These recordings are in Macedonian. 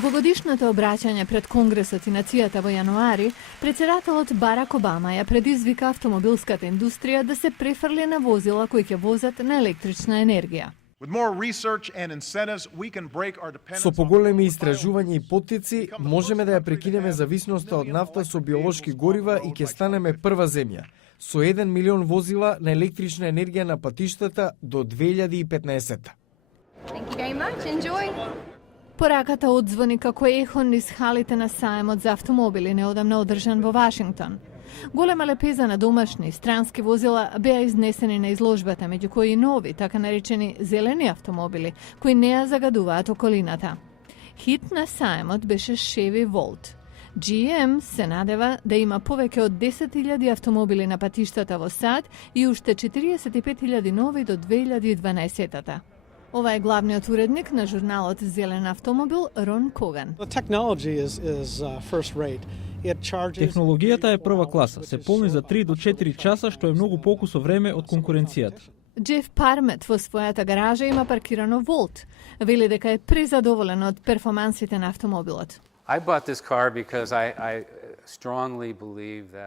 Во годишното обраќање пред Конгресот и нацијата во јануари, претседателот Барак Обама ја предизвика автомобилската индустрија да се префрли на возила кои ќе возат на електрична енергија. Со поголеми истражувања и поттици можеме да ја прекинеме зависноста од нафта со биолошки горива и ќе станеме прва земја со 1 милион возила на електрична енергија на патиштата до 2015. Пораката одзвони како ехо низ халите на саемот за автомобили неодамна одржан во Вашингтон. Голема лепеза на домашни странски возила беа изнесени на изложбата, меѓу кои и нови, така наречени зелени автомобили, кои не ја загадуваат околината. Хит на саемот беше Chevy Volt. GM се надева да има повеќе од 10.000 автомобили на патиштата во САД и уште 45.000 нови до 2012-та. Ова е главниот уредник на журналот Зелен автомобил Рон Коган. Технологијата е прва класа, се полни за 3 до 4 часа, што е многу покусо време од конкуренцијата. Джеф Пармет во својата гаража има паркирано Волт. Вели дека е презадоволен од перформансите на автомобилот.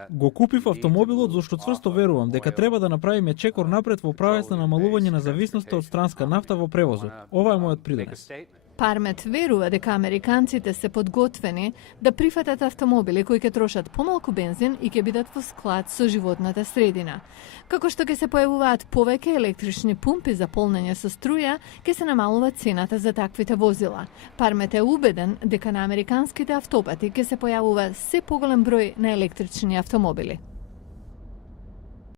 Го купив автомобилот зашто цврсто верувам дека треба да направиме чекор напред во правец на намалување на зависноста од странска нафта во превозот. Ова е мојот придонес. Пармет верува дека американците се подготвени да прифатат автомобили кои ќе трошат помалку бензин и ќе бидат во склад со животната средина. Како што ќе се појавуваат повеќе електрични пумпи за полнење со струја, ќе се намалува цената за таквите возила. Пармет е убеден дека на американските автопати ќе се појавува се поголем број на електрични автомобили.